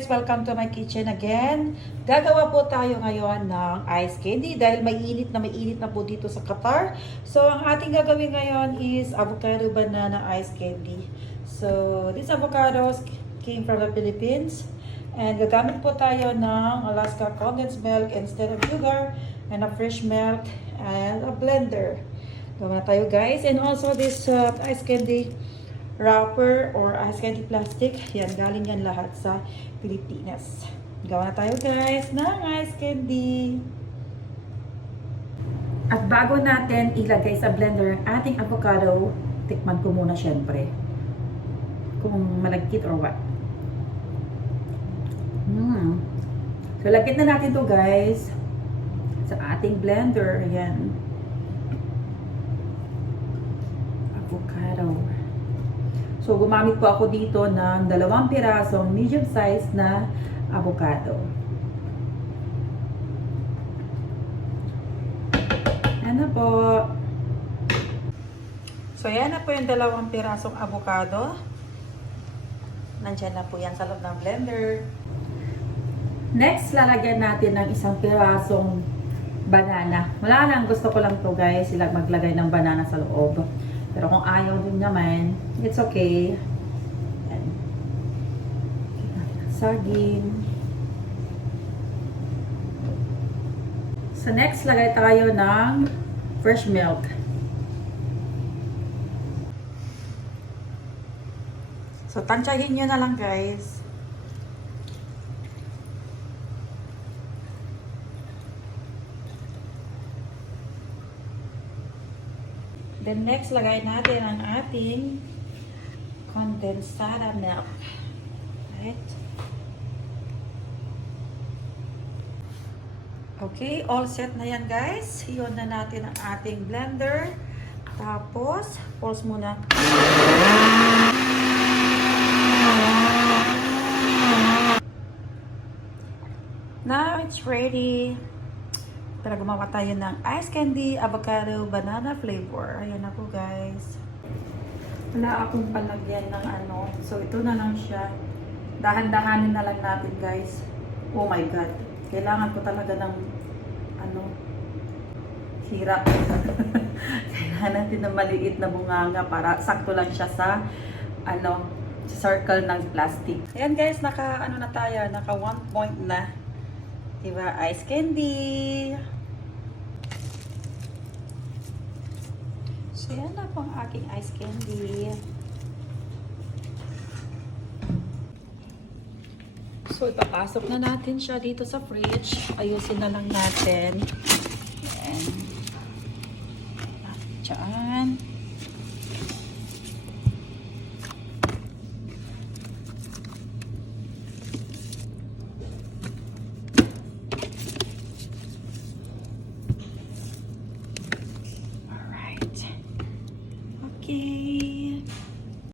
guys! Welcome to my kitchen again. Gagawa po tayo ngayon ng ice candy dahil mainit na po dito sa Qatar. So, ang ating gagawin ngayon is avocado banana ice candy. So, these avocados came from the Philippines. And gagamit po tayo ng Alaska condensed milk instead of sugar and a fresh milk and a blender. Gawa na tayo guys. And also this ice candy wrapper or ice candy plastic. Yan, galing yan lahat sa Pilipinas. Gawa na tayo guys ng ice candy. At bago natin ilagay sa blender ang ating avocado, tikman ko muna syempre kung malagkit or what. So, lagyan na natin to guys sa ating blender. Ayan. Avocado. So, gumamit po ako dito ng 2 pirasong medium size na avocado. Ano po? So, yan na po yung 2 pirasong avocado. Nandiyan na po yan sa loob ng blender. Next, lalagyan natin ng 1 pirasong banana. Wala lang, gusto ko lang to guys, sila maglagay ng banana sa loob. Pero kung ayaw din naman, it's okay. Yan. Saging. So next, lagay tayo ng fresh milk. So tansyahin nyo na lang guys. Then next, lagay natin ang ating condensada milk. Right? Okay, all set na yan guys. Iyon na natin ang ating blender. Tapos, pulse muna. Now it's ready. Para gumawa tayo ng ice candy, avocado, banana flavor. Ayan ako guys. Wala akong palagyan ng ano. So ito na lang siya. Dahan-dahanin na lang natin guys. Oh my god. Kailangan ko talaga ng ano, hirap. Kailangan natin ng maliit na bunganga para sakto lang siya sa ano, circle ng plastic. Ayan guys, naka ano na tayo, naka 1 point na. Diba? Ice candy. So, yan na po ang aking ice candy. So, ipapasok na natin siya dito sa fridge. Ayusin na lang natin. Ayan. Diyan. Okay.